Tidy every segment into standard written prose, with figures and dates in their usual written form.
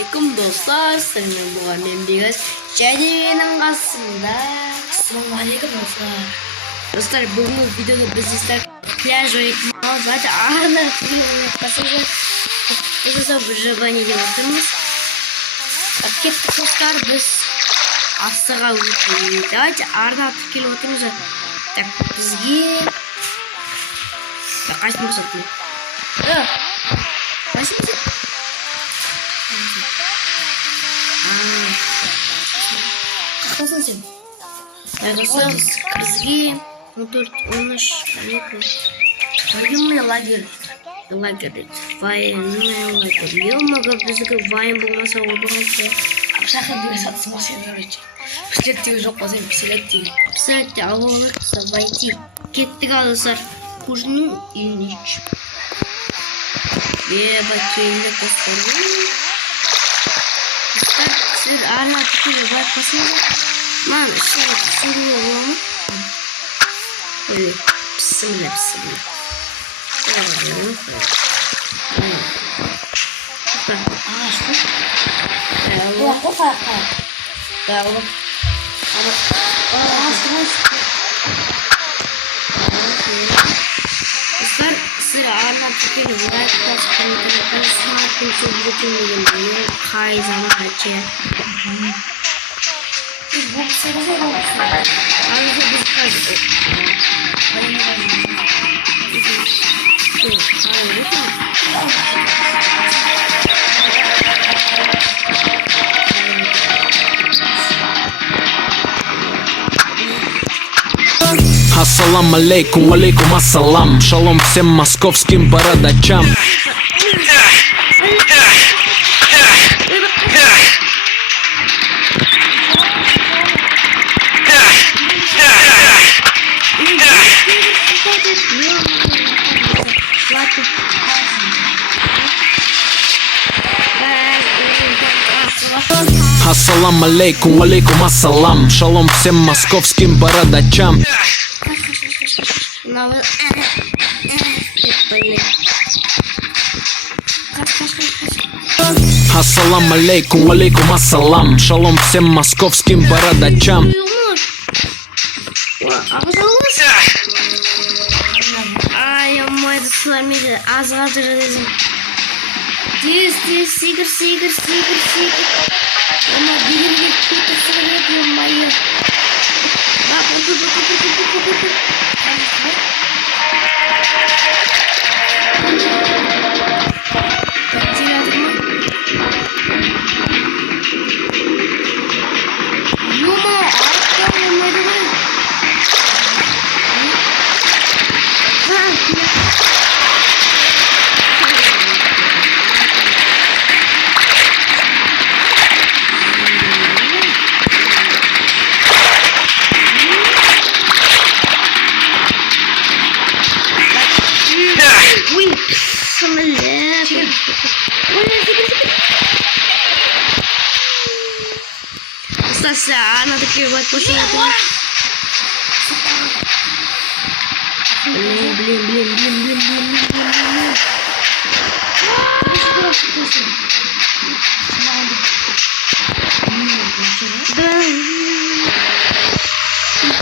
Assalamualaikum dostlar, seninle bu annem biraz Şadiye'nin aslında. Assalamualaikum dostlar. Dostlar bugün videoda biz sizler plaj oynamak var. Ağırlar basınca biz bir yaptığımız paket dostlar biz asığa uçuyoruz. Давайте ağırdan fikir oturmuş. Так bizge kaç mı satıyor? Kaç mı satıyor? Какой сен? Arkadaşlar bizge 14-13 Военный лагерь. лагерь. Военный лагерь. Елмага bizge воен болмаса болмаса. Шахар без отсмысла, короче. Пистолет тебе жоқ болса, пистолет тебе. Кстати, аллах войти. Кеттік алысар. Кужның үйіне ішіп. Келді қостар. Сіздер арна түкілі байқасыңдар. Ман ішіне түсіруі оламы. Öyle bismillah. Что? Какой? Да, вот. Sıra ağırdan tükürü bırak başkanlıkları smartphone çözümünü yöneliyor. Kay zaman açıyor. Bu sırada ne olsun? Ayrıca biz kaydık. Ассалам алейкум, алейкум ассалам. Шалом всем московским бородачам. Ассалам алейкум, алейкум ассалам. Шалом всем московским бородачам. Ассалам алейкум, алейкум ассалам. Шалом всем московским бородачам. Ay amma dostlar mıydı? Az kaldı dedim. Diz sigir. Ama bilim bir kötü sigir yapıyorum bayı. Bak otur. Стаса, надо кивать машину. Блин. Да.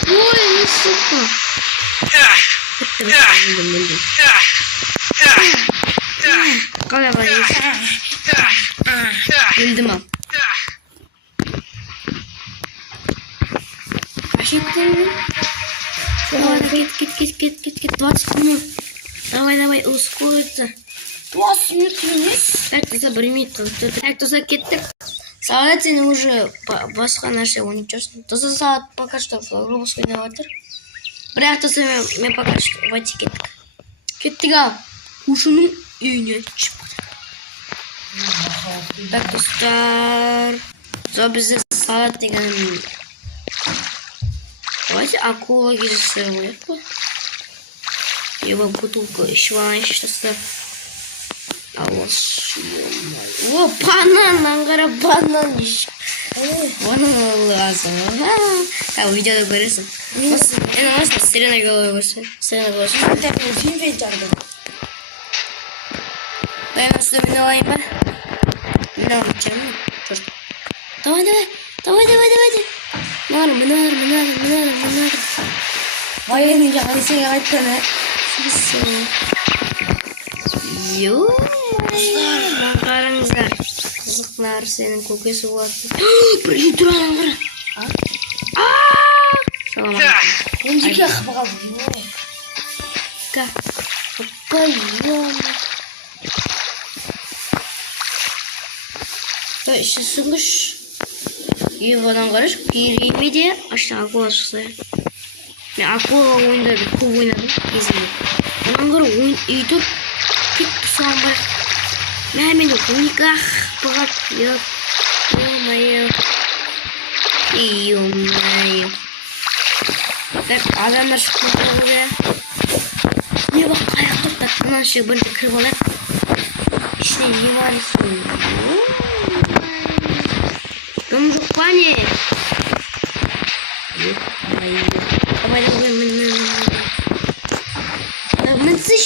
Ой, ну сука. Калай валишь. Öldüm al. Aşıktın mı? Git. 20 минут. Давай, ускориться. 20 минут емес. Так, бір минут. Так, тоза кеттік. Сағат сені уже басқа нәрсе ойнап жүрсің. Тоза сағат пока что флагробус ойнап жатыр. Бірақ тоза мен пока что вайти кеттік. Кеттік ал. Ушының үйіне шығып. Так, достар. Тоза бізде сағат деген... Давайте акула гизисовая. Его бутылку еще что-то. А вот о, банан, ангара банан еще. Банан лазом. Так, видео говорится. Это можно сиреной головой вышел. Так, фильм ведь. Ben nasıl bir olayım ben? Научим. Давай. Мінар. Майының жаңа сен айтқаны. Қараңыздар. Қызық нәрсенің көкесі болады. Бірге тұр адам қара. Салам. Онжеке қапы қалды. Іші сүңгіш. Одан қараш, кереме де аштан акула шықса. Мен акула ойындады, көп ойнадым кезінде. Одан қара өйтіп, кетті соған бар. Мен униках бұғап, ё-моё. Так, адамдар шықпай қойды. Не бақ қаяқ тұрды, мұнан шығы бірді кіріп алайық. Ішіне не бар екен? Дым жоқ па не? Давай, мінсіш.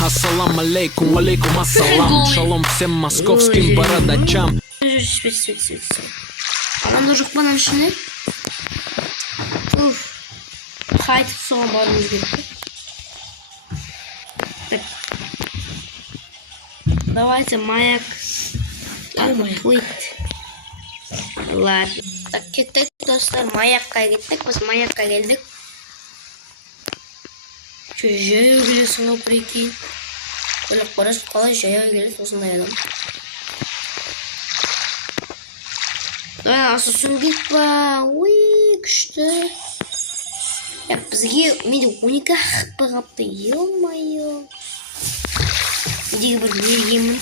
Ассалам алейкум, алейкум ассалам. Шалом всем московским бородачам. Свет. Адамдар жоқ па нам ішіне? Қайтып соған барымыз керек. Так. Давайте маяк. Плыть. Ладно. Так, кеттік достар, маякқа кеттік. Біз маякқа келдік. Жаяу келесің ау прикинь. Біліп қарасып қалай жаяу келесің осындай адам. Асы сүңгек па. Ой, күшті. Бізге менде 12 ақпы қапты. Ё-моё. Недегі бір мергенмін.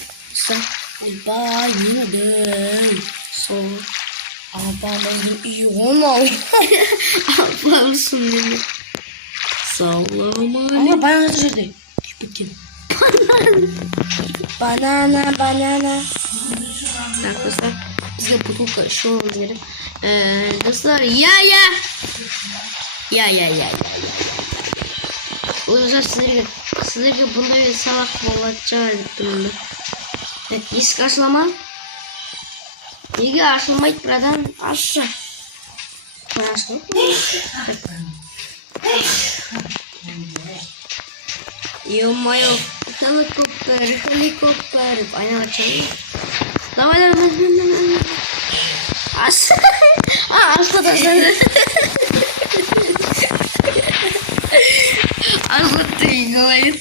Ойбай, мені Сол. апамның үйі олмау. Апамсың мені. Салам алейкум. Ама банан жатыр жерде. Күйіп кеткен. Банана. Так, достар. Бізге бутылка ішуіміз керек. Достар, Я. Өзі сіздерге бұндай сабақ болады шығар деп тұрмын. Есік ашыла ма? Неге ашылмайды, братан? Ашы. Ё-моё, helikopter. Айнаға шығайын. Давай. Ашы. Ашқа тастады. Ағыттың говорит.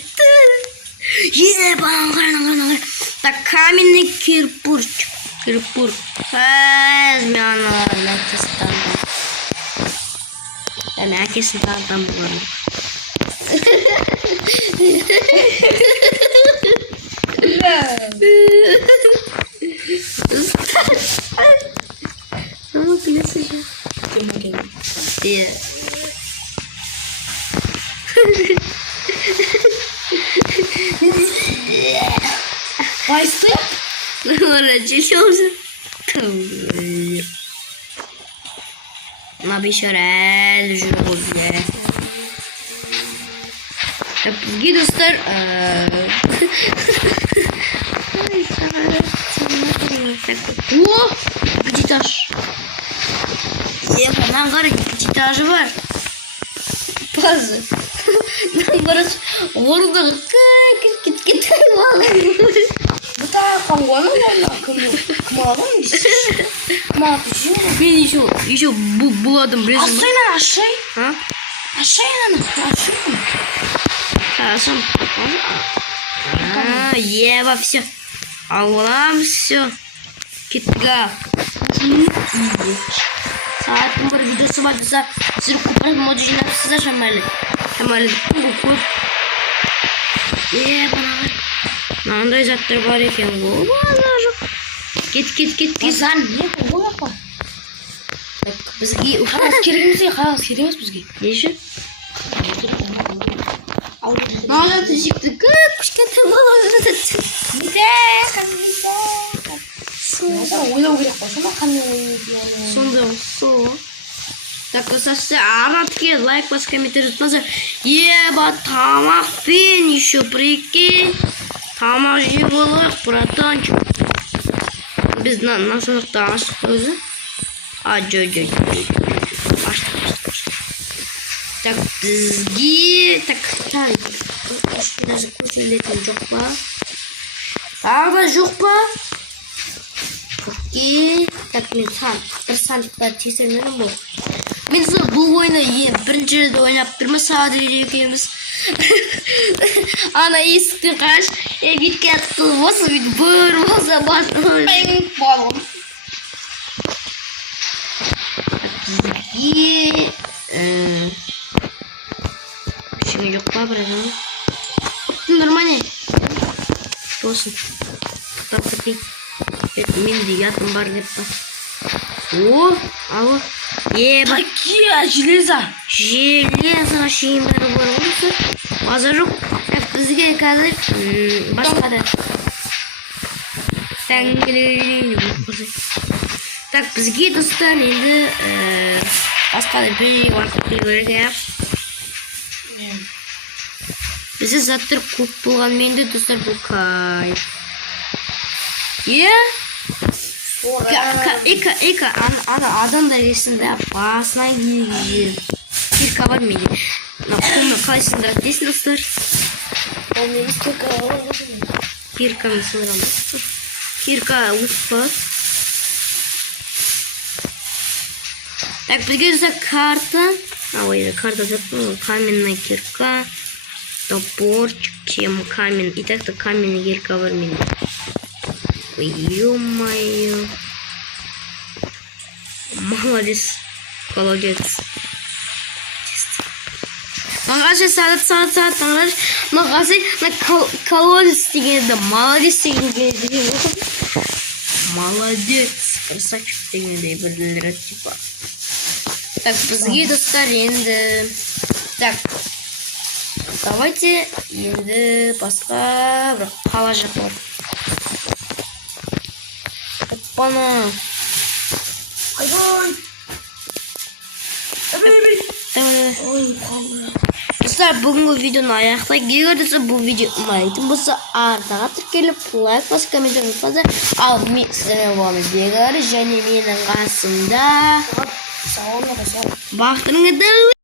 Банан. Так, каменный кирпич. Мен аналарын әкесін танытам бұларын. Ama kulesi şu. Iya. Байсы? Рачилёвся. Набишарел жүргізге. Бізге достар. О, пятиэтаж. Нам говорит, пятиэтажы бар. Пазы. Нам говорит, орда кеткен Бұта қаңғаны болна, кім алын дейсіз? Кім алып жүрі? Мен еще буладым білесің ба? Ашай. Хорошо. Ева, все. Алам, все. Китга. Сағаттың бір видеосы бар болса, сіздер көпіріп моды жинапсыздар шамалы. Көп. Банағар. Мынандай заттар бар екен ғой. Кет. Базар не бұл апа? Бізге Қағаз керек емес бізге. Не үшін? Маған түйсікті күшкенті болады. Ойлау керек болса ма қандай ойлау? Сонда сол. Так, достар, аратке лайк бас комментарий ұтпаса. Еба, тамақ пен еще прикинь. Тамақ жеп алайық, братанчик. Біз насылықта аштық өзі. Аштық. Так, бізге... Так, даже көтерілетін жоқ па? Тағы да жоқ па? Окей. Так, мен бір сандықта тексермедім бұл. Мен бұл ойны бірінші рет ойнап тұрмын, сағат үйрекеміз. Ана есікті қаш, бетке атқыл болса, бет бір болса басын. балым. Бізге... Ештеңе жоқ па, братан? Нормально. Болсын. Тапсырпей. Менде ятым бар деп па. О, алло. Какие железо? Железо шеймері бар олысы. База жоқ. Так, бізге қазір басқа да. Так, бізге достар енді басқа да бір уақыт керек еп. Бізде заттар көп болғанмен де достар бұл кайф. Ана адамдар есімді басына келген. Кирка бар менде. Құмы қалай сындырады дейсің достар? Ол неміз кирка бар ма? Кирканы сындырамыз. Кирка ұтпады. Так, бізге достар карта. Ой, карта запомнил. Каменная кирка. Топорчик, чем камень. И так-то каменная кирка бар менде. Ой, ё-моё. Молодец. Молодец. Мағашы сағат таңғаш. Мағашы колодец дегенді, молодец дегенді. Молодец. Красавчик дегенді білдіреді типа. Так, бізге достар енді. Так. Давайте енді басқа бір қала жақлар. Опана. Ай-ай! Достар, бүгінгі видеоны аяқтайық. Егер де бұл видео ұнайтын болса, артаға тіркеліп, лайк басып, комментарий ұмытпаңыздар. Ал мен сіздермен боламын Бегар және менің қасымда Сауын. бақтырыңыздар.